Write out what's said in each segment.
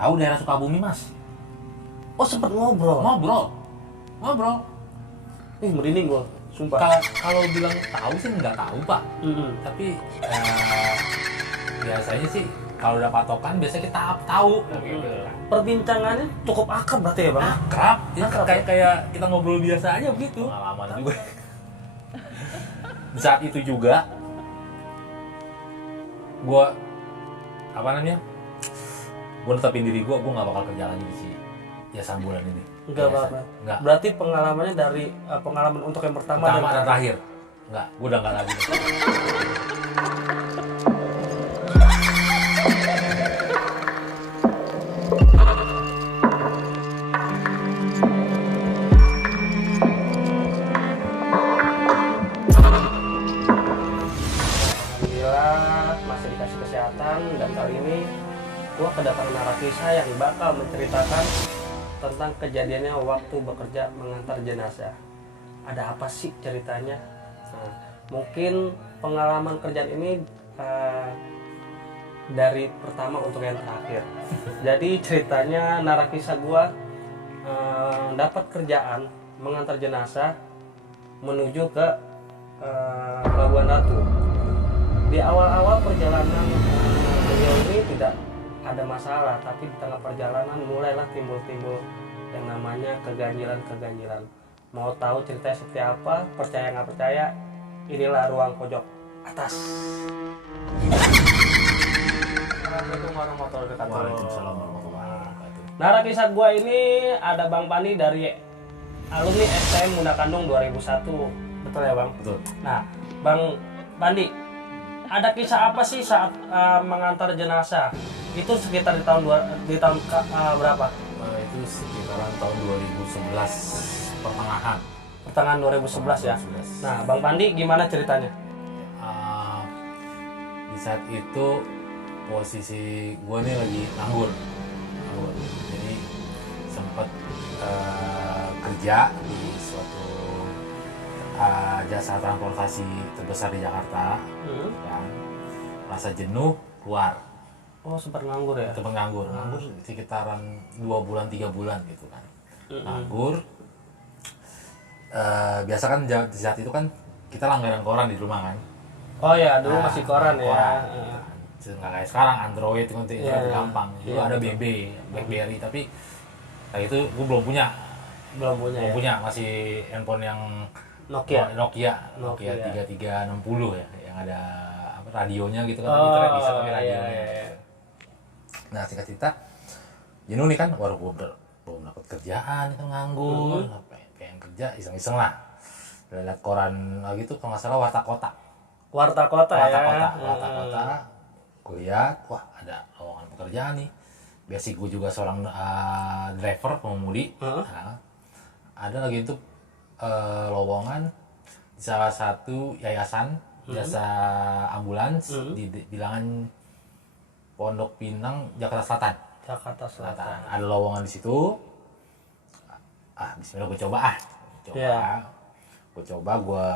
Tahu daerah Sukabumi, Mas? Oh, sempet ngobrol. Ngobrol. Merinding gua, sumpah. Kalau bilang tahu sih nggak tahu, Pak. Tapi biasanya sih kalau udah patokan biasanya kita tahu. Gitu. Perbincangannya cukup akrab berarti ya, Bang? Akrab. Ya, Akrab, kayak kita ngobrol biasa aja begitu. Pengalaman juga. Di saat itu juga gua gue netepin diri gue nggak bakal kerja lagi di jasa ambulan ini. Enggak apa-apa. Berarti pengalamannya dari pengalaman untuk yang pertama dan terakhir. Enggak, gue udah nggak lagi. Alhamdulillah masih dikasih kesehatan, dan kali ini gua kedatangan narasiswa yang bakal menceritakan tentang kejadiannya waktu bekerja mengantar jenazah. Ada apa sih ceritanya? Nah, mungkin pengalaman kerjaan ini dari pertama untuk yang terakhir. Jadi ceritanya narasiswa gua dapat kerjaan mengantar jenazah menuju ke Pelabuhan Ratu. Di awal-awal perjalanan beliau ini tidak ada masalah, tapi di tengah perjalanan mulailah timbul yang namanya keganjilan. Mau tahu ceritanya seperti apa? Percaya nggak percaya? Inilah ruang pojok atas. Assalamualaikum warahmatullahi wabarakatuh. Waalaikumsalam warahmatullahi wabarakatuh. Narasiswa gua ini ada Bang Pandi dari alumni STM Muda Kandung 2001. Betul ya, Bang? Betul. Nah, Bang Pandi, ada kisah apa sih saat mengantar jenazah? Itu sekitar di tahun berapa? Itu sekitaran tahun 2011 pertengahan 2011 ya. Nah, Bang Pandi gimana ceritanya? Di saat itu posisi gue nih lagi nganggur. Jadi sempat kerja di suatu jasa transportasi terbesar di Jakarta. Dan rasa jenuh keluar. Oh, sempat nganggur ya? Sempat nganggur sekitaran 2 bulan 3 bulan gitu kan. Nganggur. Biasa kan di saat itu kan kita langganan koran di rumah kan. Oh ya, dulu masih koran ya. Nggak kayak sekarang Android itu gampang. Dulu ada BB, BlackBerry, tapi itu gue belum punya. Belum punya, masih handphone yang Nokia 3360 ya, yang ada radionya gitu kan. Internet bisa tapi radionya. Nah, singkat cerita, jenuh nih kan, gue belum dapat kerjaan kan, nganggur, pengen kerja iseng-iseng lah. Lihat koran lagi tuh kalau nggak salah Warta Kota. Warta Kota. Gue lihat, wah ada lowongan pekerjaan nih. Basic gue juga seorang driver pengemudi. Nah, ada lagi itu lowongan di salah satu yayasan jasa ambulans di bilangan Pondok Pinang, Jakarta Selatan. Ada lowongan di situ. Bismillah gue coba. Gue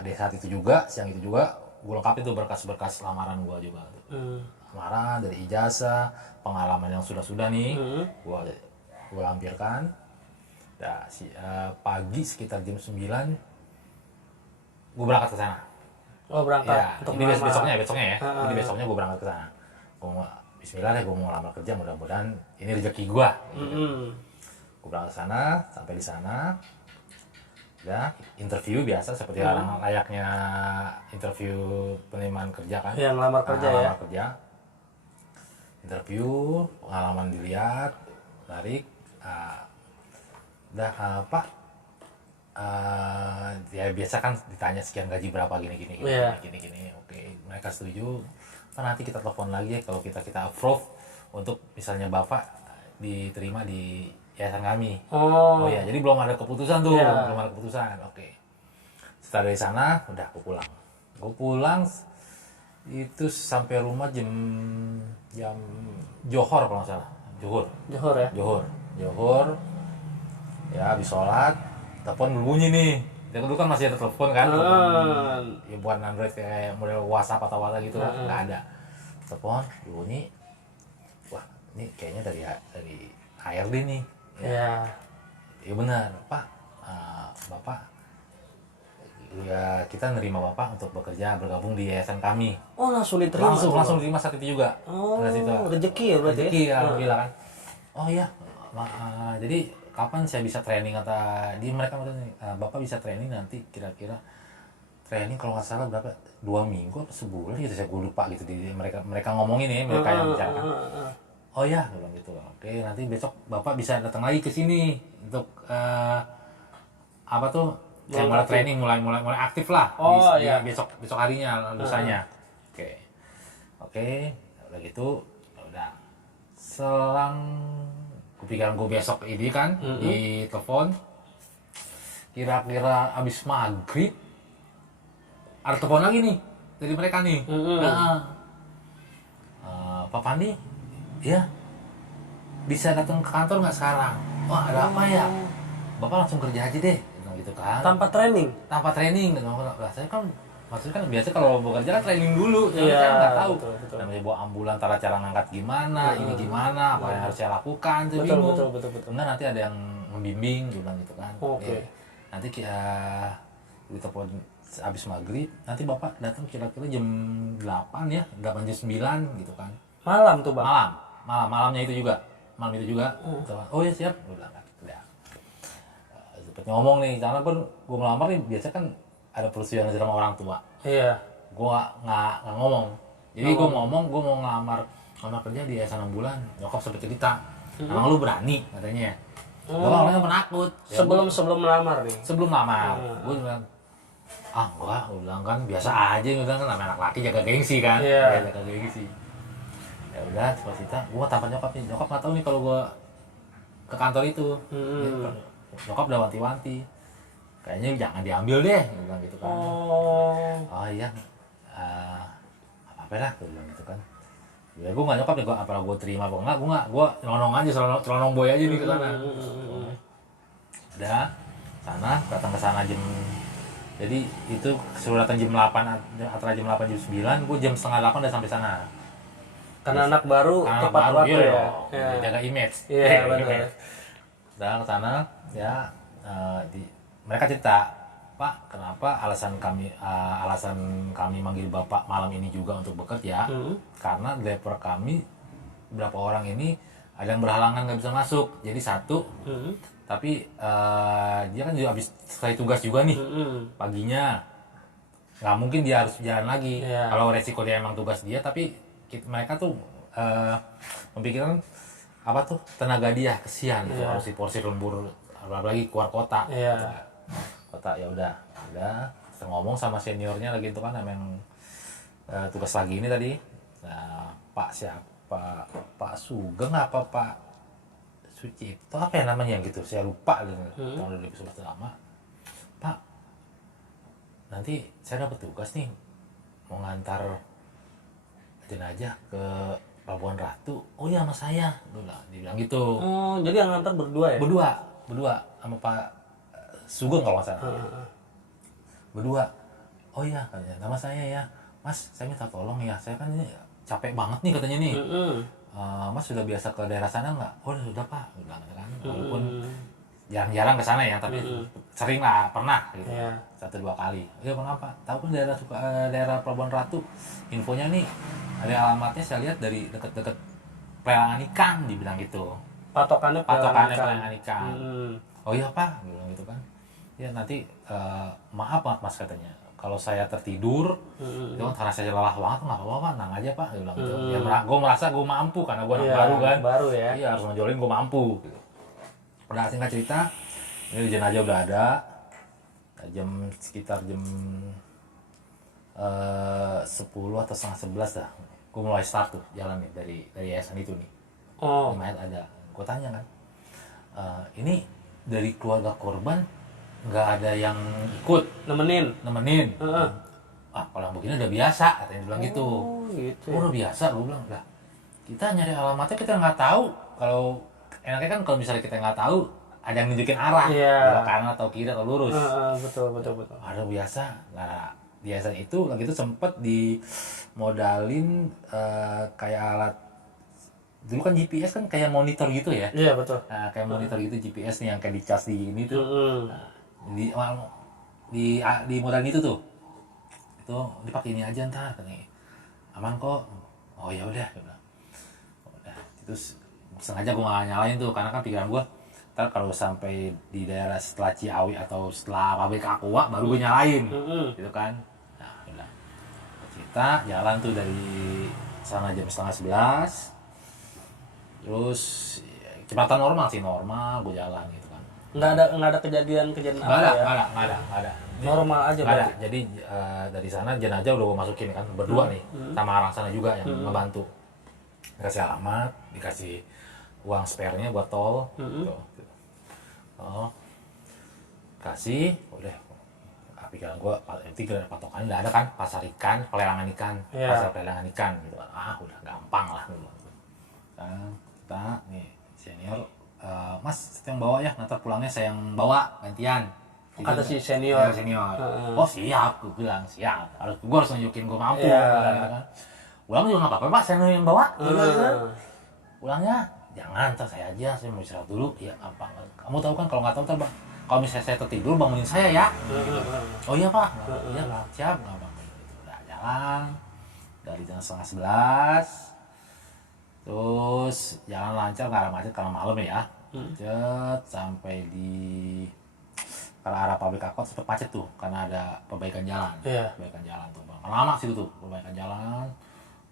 di saat itu juga, siang itu juga gue lengkapin tuh berkas-berkas lamaran gue juga. Lamaran dari ijazah, pengalaman yang sudah nih, gue lampirkan. Pagi sekitar jam 9 gue berangkat ke sana. Oh, berangkat ya, untuk ini besoknya ya. Ini besoknya gue berangkat ke sana. Bismillah deh, gue mau lamar kerja, mudah-mudahan ini rezeki gue. Gue berangkat ke sana, sampai di sana ya interview biasa seperti orang layaknya interview penerimaan kerja kan. Yang lamar kerja ya. Interview, pengalaman dilihat, menarik. Pak, ya biasa kan ditanya sekian gaji berapa gini. Oke, mereka setuju. Nanti kita telepon lagi kalau kita approve untuk misalnya Bapak diterima di yayasan kami. Oh ya, jadi belum ada keputusan tuh, Oke. Setelah dari sana, udah aku pulang. Gue pulang itu sampai rumah jam Johor kalau nggak salah. Johor ya. Johor. Ya, habis sholat, telepon berbunyi nih. Dia dulu kan masih ada telepon kan, ya bukan Android kayak model WhatsApp atau apa gitu kan, nggak ada. Telepon berbunyi, wah ini kayaknya dari HRD nih. Ya. Ya benar Pak, Bapak ya kita nerima Bapak untuk bekerja bergabung di yayasan kami. Oh, langsung diterima. Langsung diterima saat itu juga. Oh, rezeki ya berarti. Rezeki ya, alhamdulillah kan. Oh iya, jadi kapan saya bisa training, kata di mereka Bapak bisa training nanti kira-kira training kalau nggak salah berapa, 2 minggu apa sebulan gitu, saya lupa gitu. Di mereka ngomongin ya, mereka yang bicarakan. Oh ya, bilang gitu. Oke, nanti besok Bapak bisa datang lagi ke sini untuk apa tuh? Saya mulai training, mulai aktif lah. Oh di iya. besok harinya, lusanya. Oke, udah gitu, udah. Selang kepikiran gue besok ini kan di telepon, kira-kira abis maghrib ada telepon lagi nih dari mereka nih. Pak Pandi, ya bisa datang ke kantor nggak sekarang? Wah, ada apa ya? Bapak langsung kerja aja deh, gitu kan. Tanpa training. Saya kan maksudnya kan biasa kalau bekerja kan training dulu, Iya, saya nggak tahu. betul. Namanya bawa ambulan, cara ngangkat gimana, ini gimana, apa yang harus saya lakukan, itu Betul. bingung. Enggak, nanti ada yang membimbing, bilang gitu kan. Oke. Nanti di telepon habis maghrib, nanti Bapak datang kira-kira jam 8 ya, 8 jam 9 gitu kan. Malam tuh, Bang. Malamnya itu juga. Malam itu juga. Oh ya siap, udah kan. Udah. Sempet ngomong nih, karena pun gue melamar nih biasa kan ada persetujuan sama orang tua. Iya. Gue nggak ngomong. Jadi gue ngomong, gue mau ngelamar kerja di yayasan 6 bulan. Nyokap sempet cerita, emang lu berani katanya. Gue orangnya penakut. Sebelum melamar nih. Sebelum lamar, gue bilang, gue bilang kan biasa aja, gue bilang kan namanya anak laki jaga gengsi kan. Iya. Jaga gengsi. Ya udah, cerita, gue tanpa nyokap nih. Nyokap nggak tahu nih kalau gue ke kantor itu. Nyokap udah wanti-wanti. Kayaknya jangan diambil deh, gue bilang gitu kan. Oh iya, apa lah, gue bilang gitu kan. Ya gue nggak nyokap nih, apa gue terima apa enggak, gue celonong aja, celonong boy aja nih ke sana. Udah, datang ke sana jadi itu suruh datang jam 8, antara jam 8 jam 9, gue jam setengah 8 udah sampai sana. Karena anak baru, tepat waktu ya. Jaga image. Iya, benar. Udah ke sana, ya mereka cerita, Pak, kenapa alasan kami manggil Bapak malam ini juga untuk bekerja, karena driver kami berapa orang ini ada yang berhalangan nggak bisa masuk. Jadi satu, tapi dia kan juga habis selesai tugas juga nih paginya, nggak mungkin dia harus jalan lagi. Kalau resiko dia emang tugas dia, tapi mereka tuh memikirkan apa tuh tenaga dia, kesian gitu, harus diporsir lembur, apalagi keluar kota. Kota. Ya udah kita ngomong sama seniornya lagi itu kan, emang tugas lagi ini tadi. Nah, Pak siapa, Pak Sugeng apa Pak Sucipto apa ya namanya gitu, saya lupa tahun 2011 lama. Pak, nanti saya dapat tugas nih mau ngantar jenazah ke Pelabuhan Ratu. Oh iya, sama saya, dibilang gitu. Oh, jadi yang ngantar berdua ya? Berdua sama Pak Sugeng kalau nggak salah. Berdua. Oh iya, nama saya ya, Mas, saya minta tolong ya, saya kan ini capek banget nih katanya nih. Mas sudah biasa ke daerah sana nggak? Oh sudah Pak, bilang kan. Walaupun jarang-jarang ke sana ya, tapi sering lah, pernah gitu. 1-2 kali. Iya mengapa? Tahu kan daerah Pelabuhan Ratu. Infonya nih ada alamatnya, saya lihat dari deket-deket pelelangan ikan, dibilang gitu. Patokannya pelelangan ikan. Oh iya Pak, bilang gitu kan. Ya nanti maaf Mas katanya, kalau saya tertidur itu kan karena saya lelah banget, nggak apa-apa Pak, tenang aja Pak, dia bilang gitu. Ya gue merasa gue mampu karena gue anak baru kan. Baru ya. Iya, harus menjolin gue mampu gitu. Udah, singkat cerita, ini jenazah udah ada. Sekitar jam 10 atau setengah 11 dah, gue mulai start tuh jalan nih dari yayasan itu nih. Mayat ada, gue tanya kan, ini dari keluarga korban nggak ada yang ikut nemenin. Kalau yang begini udah biasa katanya, bilang gitu. Udah biasa, gue bilang lah, kita nyari alamatnya kita nggak tahu. Kalau enaknya kan kalau misalnya kita nggak tahu, ada yang nunjukin arah, belok kanan atau kiri atau lurus. Betul. Ada biasa. Nah, biasa itu lagi itu sempet dimodalin kayak alat dulu kan GPS kan kayak monitor gitu ya. Iya betul. Nah, kayak monitor gitu GPS nih yang kayak dicas di ini tuh. Nah, di modal itu tuh. Itu dipakai ini aja ntar katanya. Aman kok. Oh ya udah. Udah. Itu sengaja gue gak nyalain tuh karena kan pikiran gue ntar kalau sampai di daerah setelah Ciawi atau setelah pabrik Aqua baru gue nyalain gitu kan. Nah udah kita jalan tuh dari sana jam 10:30 terus ya, kecepatan normal sih normal gue jalan gitu kan. Nggak ada kejadian apa ya? Nggak ada. Normal aja nggak ada. Jadi dari sana jenazah udah gue masukin kan berdua nih sama orang sana juga yang ngebantu. Dikasih alamat, dikasih uang spare-nya buat tol gitu. Oh, kasih udah pikiran gue tiga patokan udah ada kan pasar ikan pelelangan ikan pasar pelelangan ikan gitu udah gampang lah gitu. Nah, kita nih senior mas yang bawa ya nanti pulangnya saya yang bawa gantian kata si senior. Oh siap gue bilang siap gue harus nunjukin gue mampu kan. Pulang juga nggak apa-apa pak saya yang bawa pulangnya jangan ntar saya aja saya mau istirahat dulu ya apa kamu tahu kan kalau nggak tahu ntar bang kalau misalnya saya tertidur bangunin saya ya oh iya pak iya pak siap nggak bang udah jalan dari jam 10:30 terus jalan lancar nggak ada macet karena malam ya macet sampai di ke arah pabrik Aqua sempat macet tuh karena ada perbaikan jalan perbaikan jalan tuh bang lama sih itu perbaikan jalan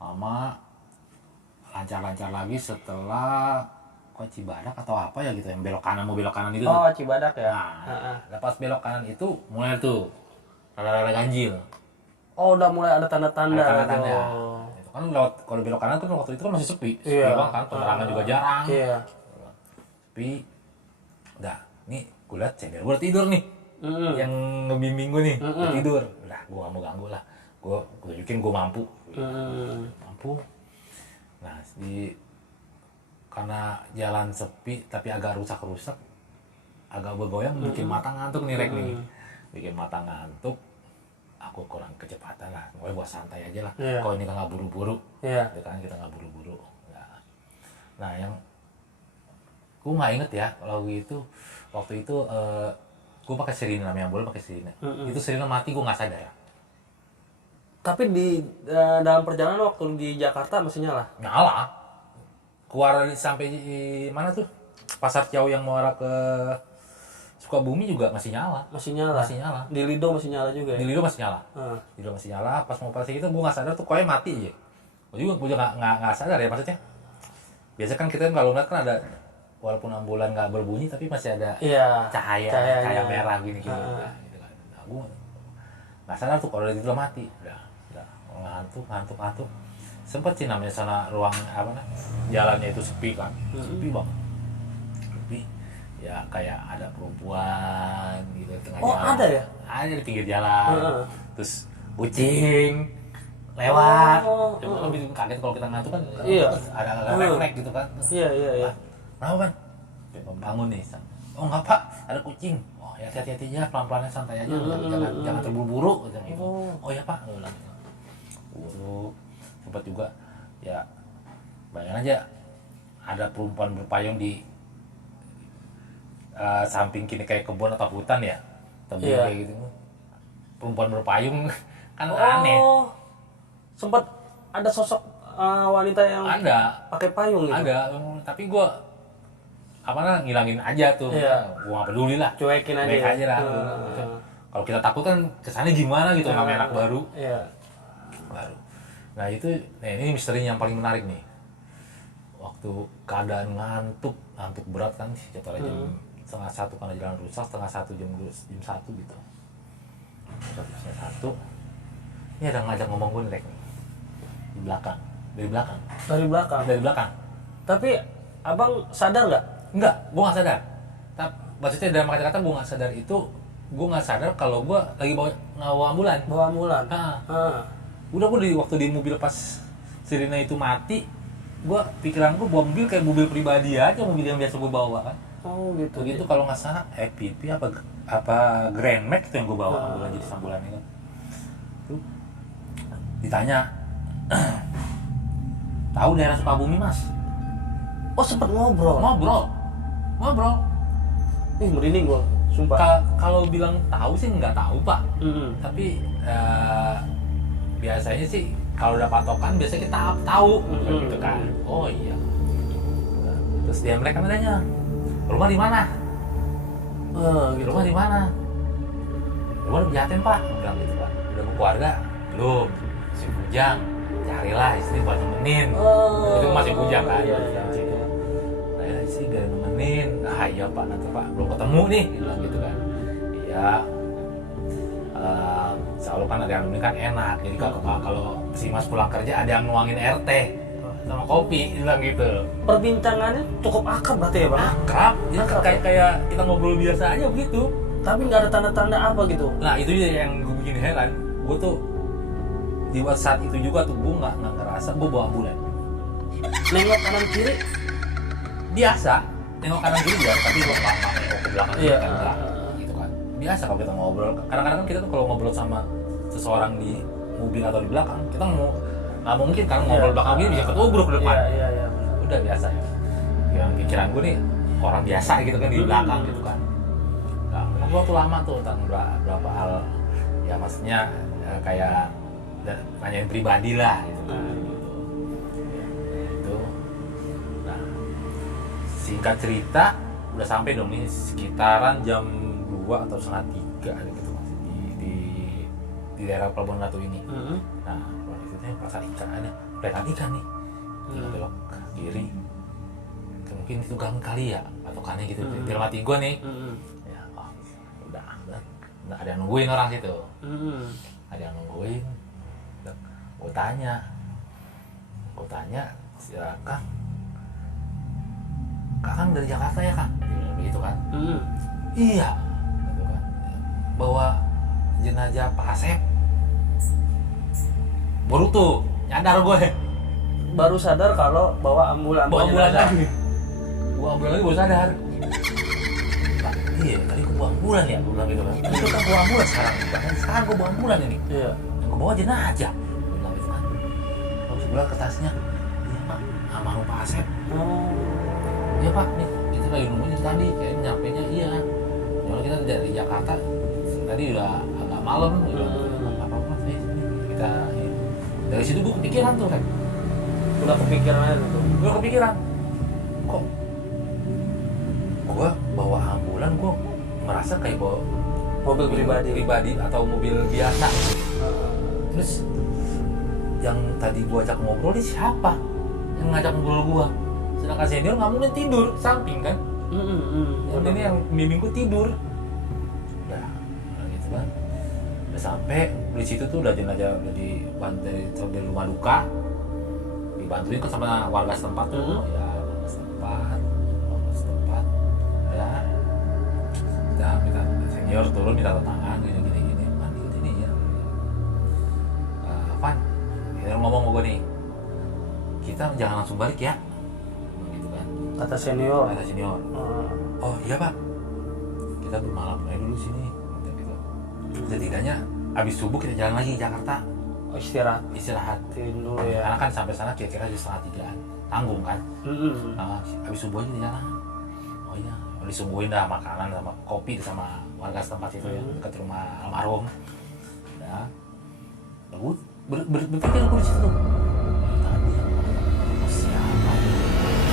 lama lancar-lancar lagi setelah kok Cibadak atau apa ya gitu yang belok kanan mau belok kanan itu oh Cibadak ya lepas belok kanan itu mulai tuh rada-rada ganjil udah mulai ada tanda-tanda itu kan lewat kalau belok kanan tuh waktu itu kan masih sepi banget kan penerangan juga jarang sepi udah nih gue liat senior gue tidur nih yang ngebimbing gue nih tidur udah gue gak mau ganggu lah gue tunjukin gue mampu nah karena jalan sepi tapi agak rusak agak bergoyang bikin mata ngantuk nih Rek nih bikin mata ngantuk aku kurang kecepatan lah mulai buat santai aja lah kalau ini nggak buru-buru kan kita nggak buru-buru nah yang gue nggak inget ya kalau gitu waktu itu gue pakai sirine namanya boleh pakai sirine itu sirine mati gue nggak sadar. Tapi di dalam perjalanan waktu di Jakarta masih nyala? Nyala. Keluar sampai mana tuh? Pasar Ciau yang mau arah ke Sukabumi juga masih nyala. Masih nyala. Di Lido masih nyala juga ya? Di Lido masih nyala. Di Lido masih nyala. Pas mau pasir itu gue nggak sadar tuh koin mati aja. Gue juga nggak sadar ya maksudnya. Biasa kan kita kalau ngeliat kan ada walaupun ambulan nggak berbunyi tapi masih ada cahaya merah gini. Nah, gitu kan. Nah, gue nggak sadar tuh kalau itu mati. Udah ngantuk sempet sih namanya sana ruang jalannya itu sepi kan sepi banget sepi ya kayak ada perempuan gitu di tengah jalan ada ya ada di pinggir jalan terus kucing lewat cuma lebih kaget kalau kita ngantuk kan ada refleks gitu kan kenapa ban bangun nih nggak pak ada kucing ya hati-hati aja pelan-pelan santai aja jangan terburu-buru gitu oh ya pak buru sempat juga ya bayangin aja ada perempuan berpayung di samping kini kayak kebun atau hutan ya kayak gitu perempuan berpayung kan aneh sempat ada sosok wanita yang ada pakai payung gitu ada tapi gue ngilangin aja tuh gue gak peduli lah cuekin aja lah kalau kita takut kan kesannya gimana gitu namanya anak baru baru. Nah ini misteri yang paling menarik nih. Waktu keadaan ngantuk berat kan jatuhnya jam 1:30 karena jalan rusak, 1:30 jam 1 gitu. 1:30. Ini ada ngajak ngomong gue nih di belakang. Dari belakang. Tapi abang sadar nggak? Enggak, gue nggak sadar. Tapi maksudnya dalam kata-kata gue nggak sadar itu, gue nggak sadar kalau gue lagi bawa ambulan. Udah gue waktu di mobil pas sirine itu mati, pikiran gue bawa mobil kayak mobil pribadi aja, mobil yang biasa gue bawa kan. Gitu. Begitu kalau nggak salah PP apa Grand Max itu yang gue bawa ambulan jadi sambulan itu. Tuh ditanya, tahu daerah Sukabumi mas? Oh sempet ngobrol. Ngobrol. Merinding gua, sumpah. Kalau bilang tahu sih nggak tahu pak. Tapi biasanya sih kalau udah patokan biasanya kita tahu gitu kan. Oh iya. Terus dia mereka nanya, rumah di mana? Gitu. Rumah di mana? Rumah udah Jaten pak, bilang gitu pak. Udah berkeluarga? Belum. Masih bujang. Carilah istri buat nemenin. Itu masih bujang kan? Iya. Nah, istri gak nemenin. Ah iya pak, nanti pak belum ketemu nih, bilang gitu kan. Iya. Selalu kan ada yang nemenin kan enak. Jadi kalau si mas pulang kerja ada yang nuangin air teh sama kopi, bilang gitu. Perbincangannya cukup akrab berarti ya bang? Akrab, ya kayak kita ngobrol biasa aja begitu. Tapi nggak ada tanda-tanda apa gitu. Nah itu yang gue bikin heran. Gue tuh di saat itu juga tuh gue nggak ngerasa gue bawa ambulan. Nengok kanan kiri Biasa, nengok kanan kiri biasa, tapi gue nggak nengok ke belakang. Iya. Gitu kan. Biasa kalau kita ngobrol. Kadang-kadang kan kita tuh kalau ngobrol sama seseorang di mobil atau di belakang, kita nggak mungkin kan ngobrol belakang ini bisa ketubruk ke depan. Iya. Udah biasa ya. Yang pikiran gue nih orang biasa gitu kan di belakang gitu kan. Nah, ngobrol tuh lama tuh tentang berapa hal ya maksudnya kayak nanyain pribadi lah gitu kan. Gitu. Nah, singkat cerita udah sampai dong nih sekitaran jam 2 atau setengah 3 gitu masih di daerah Pelabuhan Ratu ini. Nah, maksudnya pasar ikan ada kelihatan ikan nih. Belok ke kiri. Mungkin itu gang kali ya patokannya gitu. Di dalam hati gue nih. Ya, udah ada yang nungguin orang situ. Ada yang nungguin. Gue tanya silakan. Kakang dari Jakarta ya kang? Begitu kan? Iya. Gitu kan. Bawa jenazah Pak Asep. Baru tuh nyadar gue. Baru sadar kalau bawa ambulan. Bawa ambulan lagi baru sadar. Pak, iya tadi gue bawa ambulan ya, gue bilang gitu kan. Itu kan bawa ambulan sekarang gue bawa ambulan ini. Iya. Gue bawa jenazah. Gue bilang gitu kan. Terus gue ke tasnya, iya pak, almarhum Pak Asep. Iya pak, nih kita lagi nungguin tadi, kayak nyampenya iya. Soalnya kita dari Jakarta, tadi udah agak malam, udah apa-apa sih. Kita dari situ gue kepikiran tuh kan. Udah kepikiran aja tuh. Gue kepikiran, kok gue bawa ambulan, gue merasa kayak bawa mobil pribadi atau mobil biasa. Terus yang tadi gue ajak ngobrol ini siapa yang ngajak ngobrol gue? Sedangkan senior nggak mungkin tidur samping kan? Yang ini yang bimbing gue tidur. Udah gitu kan. Udah sampai di situ tuh udah jenazah udah dibantu dari rumah duka, dibantuin kan sama warga setempat tuh. Ya warga setempat ya kita minta senior turun minta tangan gini mandi ini ya. Van, kita ngomong sama gue nih, kita jangan langsung balik ya, gitu kan. Kata senior. Oh iya pak, kita bermalam aja dulu sini, gitu. Setidaknya abis subuh kita jalan lagi ke Jakarta. Oh, istirahat dulu ya. Karena kan sampai sana kira-kira di 2:30 tanggung kan. Nah, abis subuh aja kita jalan. Oh iya, disuguhin dah makanan sama kopi sama warga setempat itu ya, dekat rumah almarhum. Ya, bagus. Berpikir aku di situ. Tadi siapa?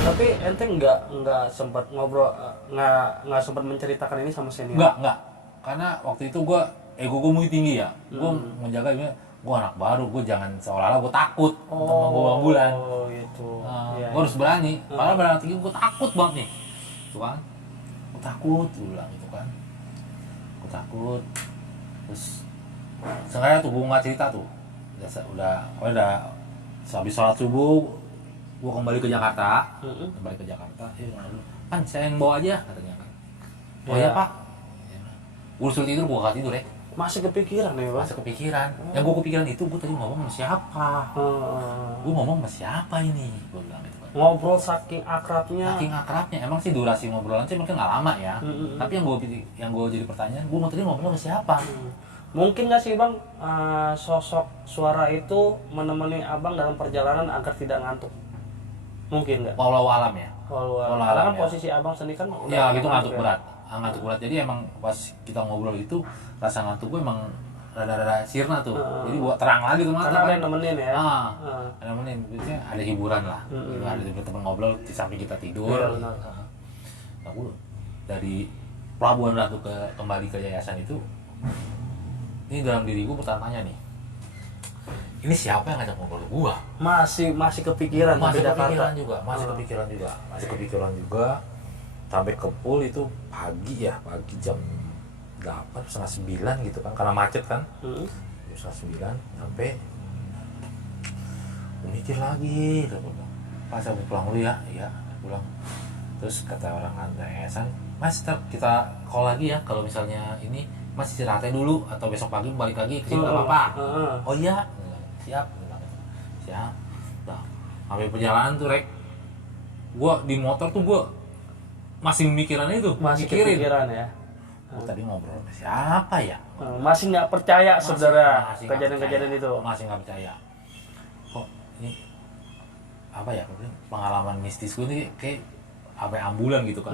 Tapi ente nggak sempat ngobrol, nggak sempat menceritakan ini sama senior? Nggak. Karena waktu itu ego gue muy tinggi ya. Gue menjaga ini. Gue anak baru, gue jangan seolah-olah gue takut sama gue ambulan. Oh gitu. Gue harus berani. Padahal berani tinggi gue takut banget nih. Tuh kan? Gue takut, gue bilang gitu kan. Gue takut. Terus sengaja tuh gue nggak cerita tuh. Udah habis sholat subuh, gue kembali ke Jakarta. Kan saya yang bawa aja katanya kan. Oh iya pak. Gue suruh tidur, gue gak tidur ya. Masih kepikiran ya, Pak? Masih kepikiran. Yang gue kepikiran itu, gue tadi ngomong sama siapa? Gue ngomong sama siapa ini? Gue bilang gitu kan. Ngobrol saking akrabnya. Emang sih durasi ngobrolan sih mungkin nggak lama ya. Tapi yang gue jadi pertanyaan, gue mau tadi ngobrol sama siapa? Mungkin nggak sih bang, sosok suara itu menemani abang dalam perjalanan agar tidak ngantuk? Mungkin nggak? Wallahu alam ya. Karena kan posisi abang sendiri kan udah ya gitu ngantuk berat. Ngantuk berat. Jadi emang pas kita ngobrol itu rasa ngantuk gue emang rada-rada sirna tuh. Jadi buat terang lagi tuh mata. Karena ada yang nemenin ya. Ada nemenin. Biasanya ada hiburan lah. Gitu, ada teman ngobrol di samping kita tidur. Iya, benar. Aku dari Pelabuhan Ratu kembali ke yayasan itu, ini dalam diri gue bertanya nih, ini siapa yang ngajak ngobrol gua? Masih kepikiran masih Jakarta. kepikiran juga sampai ke pool itu pagi jam 8 setengah 9 gitu kan, karena macet kan. Jam setengah 9 sampai mikir lagi, pas aku pulang dulu ya, pulang. Terus kata orang yayasan, Mas kita call lagi ya kalau misalnya ini Mas istirahatnya dulu atau besok pagi balik lagi ke sini nggak apa-apa. Oh iya, siap. Nah, sampai perjalanan tuh Rek, gua di motor tuh gua masih mikiran itu, kepikiran ya. Tadi ngobrol sama siapa ya? Masih nggak percaya saudara kejadian-kejadian itu. Masih nggak percaya. Kok ini apa ya? Pengalaman mistis gue nih kayak apa ambulan gitu kan?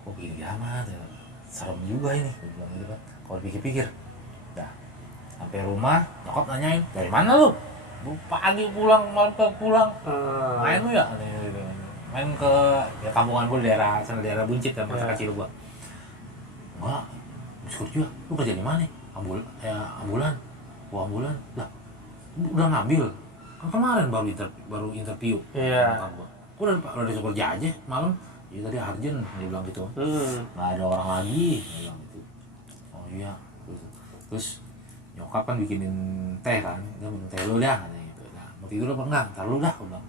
Kok begini amat? Serem juga ini, gue bilang gitu kan. Kalau pikir-pikir, dah sampai rumah nyokap nanyain dari mana lu? Pagi pulang, malam pulang. Main lu ya? Main ke ya kampungan gue daerah Buncit kan, masa kecil gue. Enggak, diskut juga. Lu kerja di mana? Ambulan. Gua ambulan. Lah, udah ngambil. Kan kemarin baru interview. Iya. Gua udah disuruh kerja aja malam. Ya tadi Arjen dia bilang gitu. Nggak ada orang lagi, dia bilang gitu. Oh iya. Terus nyokap kan bikinin teh kan. Dia minum teh lu dah katanya gitu. Nah, mau tidur apa enggak? Ntar lu dah, gua bilang.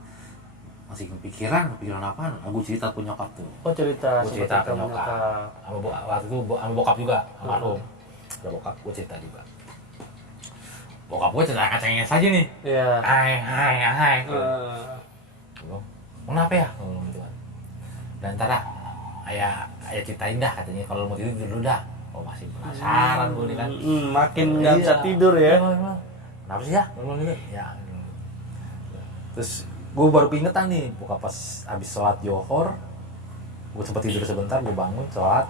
Masih kepikiran apaan? Aku cerita ke nyokap tuh. Oh cerita ke nyokap. Waktu itu sama bokap juga, almarhum. Ada bokap, gue cerita juga. Bokap gue cerita kacangnya saja nih. Iya. Hai. Belum. Kenapa ya? Ngomong gitu kan. Dan ntar ayah ceritain dah katanya kalau mau tidur dulu dah. Oh masih penasaran gue nih kan. Makin nggak bisa tidur ya. Kenapa sih ya? Ngomong gitu. Ya. Terus gue baru keingetan nih, buka pas abis sholat Johor, gue sempet tidur sebentar, gue bangun sholat.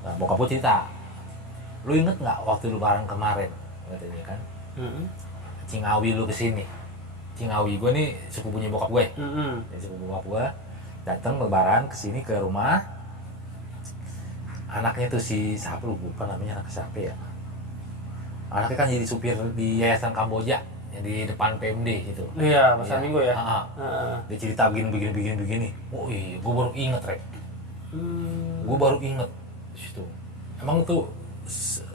Nah, bokap gue cerita, lu inget nggak waktu lebaran kemarin, katanya kan, Cingawi lu kesini. Cingawi gue nih sepupunya bokap gue, sepupu bokap gue datang lebaran kesini ke rumah. Anaknya tuh si siapa lu lupa namanya, anak siapa ya? Anaknya kan jadi supir di Yayasan Kamboja yang di depan PMD itu. Iya, pasar Minggu ya. Dia cerita begini. Oh iya, gue baru inget Rek. Gue baru inget situ. Emang tuh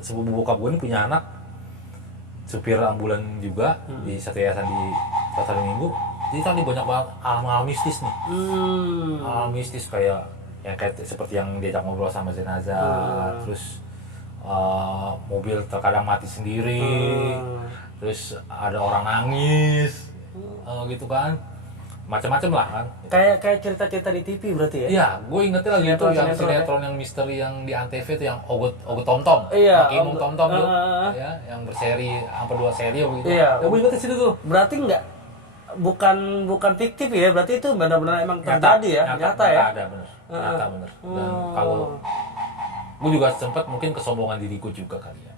sepupu bokap gue ini punya anak supir ambulan juga di satu yayasan di pasar Minggu. Jadi tadi banyak banget hal-hal mistis nih. Hal mistis kayak yang seperti yang diajak ngobrol sama jenazah, terus mobil terkadang mati sendiri. Terus ada orang nangis, gitu kan, macam-macam lah kan. Kayak cerita-cerita di TV berarti ya? Iya, gue ingetnya lagi itu yang sinetron yang misteri yang di Antv itu yang Ogot Tomtom, iya, Imung Tomtom tuh, ya, yang berseri hampir 2 seri begitu. Iya, gue ingetnya situ tuh. Berarti bukan fiktif ya? Berarti itu benar-benar emang terjadi ya? Nyata ya? Nyata bener. Dan kalau gue juga sempat mungkin kesombongan diriku juga kali ya.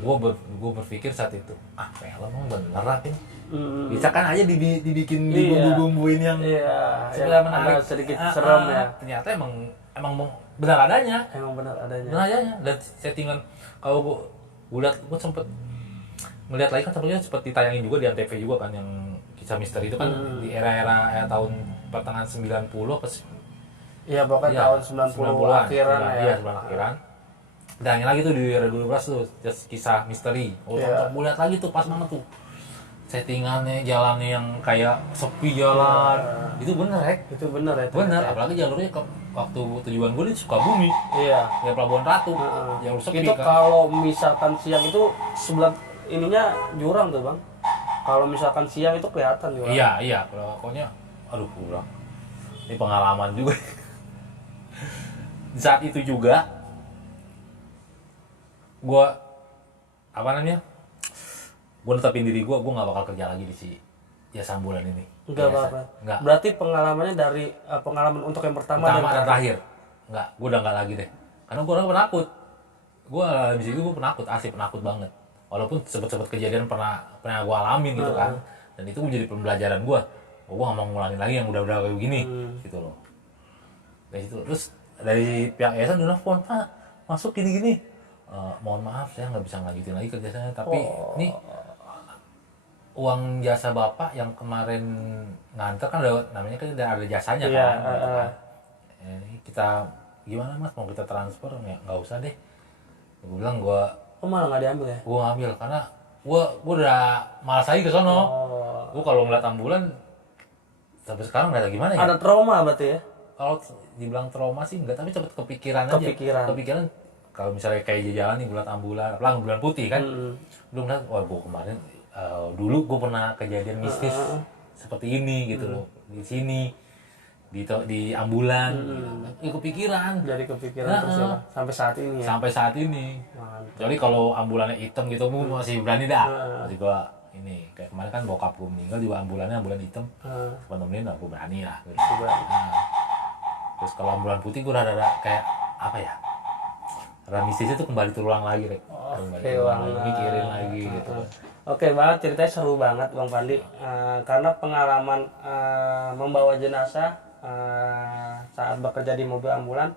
Gue berpikir saat itu, film beneran ini. Bisa kan aja dibikin dibumbu-bumbuin yang sebenarnya menarik, sedikit serem ya. Ternyata emang benar adanya. Benar adanya. Dan settingan kalau gue lihat, gue sempet ngeliat lagi kan sebetulnya seperti ditayangin juga di Antv juga kan, yang kisah misteri itu kan di era-era tahun pertengahan 90 apa. Iya, pokoknya tahun 90-an akhiran ya. Iya, 90-an akhiran. Dan yang lagi tuh di era 12 tuh kisah misteri. Gue lihat lagi tuh pas banget tuh. Settingannya, jalannya yang kayak sepi jalan. Itu bener ya? Itu bener ya? Bener, apalagi jalurnya waktu tujuan gue di Sukabumi. Iya. Ya Pelabuhan Ratu. Jalur sepi itu kan. Kalau misalkan siang itu sebelah ininya jurang tuh Bang. Kalau misalkan siang itu kelihatan jurang. Iya. Pokoknya aduh kurang. Ini pengalaman juga. Saat itu juga gue netepin diri gue nggak bakal kerja lagi di jasa ambulan ini. Enggak apa-apa. Enggak. Berarti pengalamannya dari pengalaman untuk yang pertama dan terakhir. Enggak, gue udah enggak lagi deh. Karena gue orang penakut. Gue habis itu gue penakut, asli penakut banget. Walaupun sempet kejadian pernah gue alamin gitu kan. Dan itu menjadi pembelajaran gue. Gue nggak mau ngulangin lagi yang udah kayak begini, gitu loh. Dari situ, terus dari pihak yayasan udah nelfon, Pak, masuk gini-gini. Mohon maaf, saya nggak bisa ngelanjutin lagi kerjanya. Tapi ini uang jasa bapak yang kemarin nganter kan namanya kan ada jasanya kan. Ini kita gimana mas, mau kita transfer? Ya nggak usah deh. Gue bilang malah nggak diambil ya? Gue ngambil karena gue udah malas lagi ke sono. Gue kalau ngeliat ambulan sampai sekarang nggak ada gimana ya. Ada trauma berarti ya? Kalau dibilang trauma sih enggak, tapi cepet kepikiran aja. Kepikiran kalau misalnya kayak jalan nih bulan ambulan, apalagi bulan putih kan. Belum lihat, wah gue kemarin dulu gue pernah kejadian mistis seperti ini gitu loh di sini di ambulan. Kepikiran. Jadi kepikiran terus ya sampai saat ini ya. Sampai saat ini. Jadi kalau ambulannya hitam gitu gue masih berani dah. Masih gue ini kayak kemarin kan bokap gue meninggal juga ambulan hitam. Gue nemenin lah, gue berani lah. Gitu. Terus kalau ambulan putih gue rada kayak apa ya? Rada mistisnya tuh kembali terulang lagi, Rek. Mikirin lagi gitu. Oke banget, ceritanya seru banget Bang Pandi. Karena pengalaman membawa jenazah saat bekerja di mobil ambulan,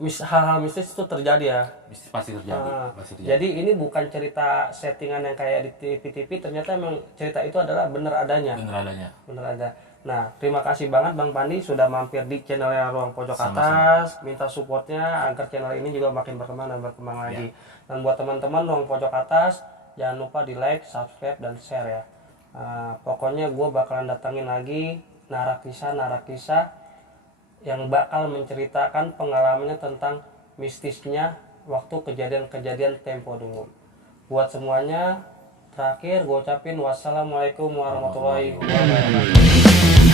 hal-hal mistis itu terjadi ya. Mistis pasti terjadi. Jadi ini bukan cerita settingan yang kayak di TV-TV, ternyata memang cerita itu adalah benar adanya. Benar ada. Nah, terima kasih banget Bang Pandi sudah mampir di channelnya Ruang Pojok Atas. Minta supportnya agar channel ini juga makin berkembang dan berkembang lagi. Dan buat teman-teman Ruang Pojok Atas, jangan lupa di like, subscribe, dan share ya. Pokoknya gue bakalan datangin lagi narakisah yang bakal menceritakan pengalamannya tentang mistisnya waktu kejadian-kejadian tempo dulu. Buat semuanya, terakhir gue ucapin wassalamualaikum warahmatullahi wabarakatuh.